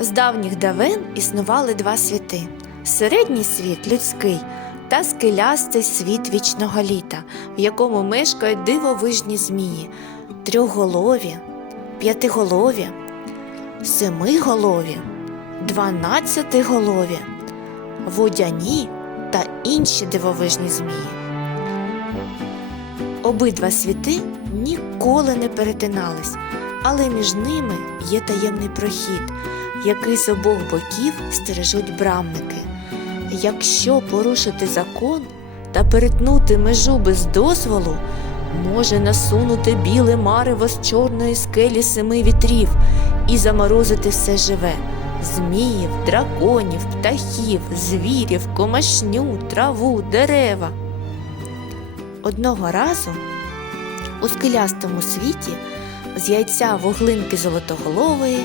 З давніх давен існували два світи: середній світ людський та скелястий світ вічного літа, в якому мешкають дивовижні змії, трьохголові, п'ятиголові, семиголові, дванадцятиголові, водяні та інші дивовижні змії. Обидва світи ніколи не перетинались, але між ними є таємний прохід, який з обох боків стережуть брамники. Якщо порушити закон та перетнути межу без дозволу, може насунути біле марево з чорної скелі семи вітрів і заморозити все живе. Зміїв, драконів, птахів, звірів, комашню, траву, дерева. Одного разу у скелястому світі з яйця вуглинки золотоголової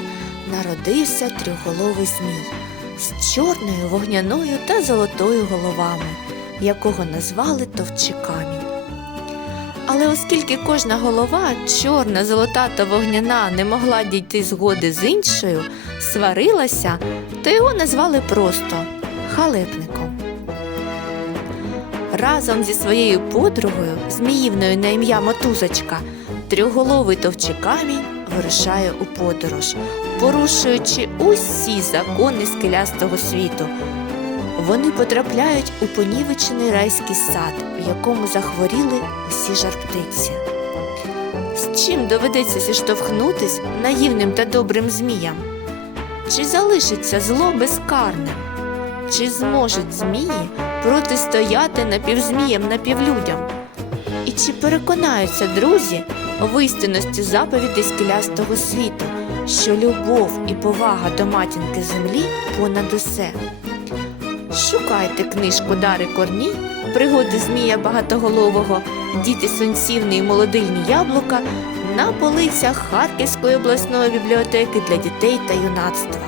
народився трьохголовий змій з чорною, вогняною та золотою головами, якого назвали товчикамінь. Але оскільки кожна голова, чорна, золота та вогняна, не могла дійти згоди з іншою, сварилася, то його назвали просто халепником. Разом зі своєю подругою, зміївною на ім'я Мотузочка, трьохголовий товчикамінь вирушає у подорож, порушуючи усі закони скелястого світу. Вони потрапляють у понівечений райський сад, в якому захворіли усі жарптиці. З чим доведеться зіштовхнутись наївним та добрим зміям? Чи залишиться зло безкарним? Чи зможуть змії протистояти напівзміям напівлюдям? І чи переконаються друзі в істинності заповідей скелястого світу, що любов і повага до матінки землі понад усе? Шукайте книжку Дари Корній, пригоди Змія Багатоголового, діти сонцівни і молодильні яблука на полицях Харківської обласної бібліотеки для дітей та юнацтва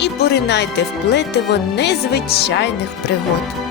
і поринайте в плетиво незвичайних пригод.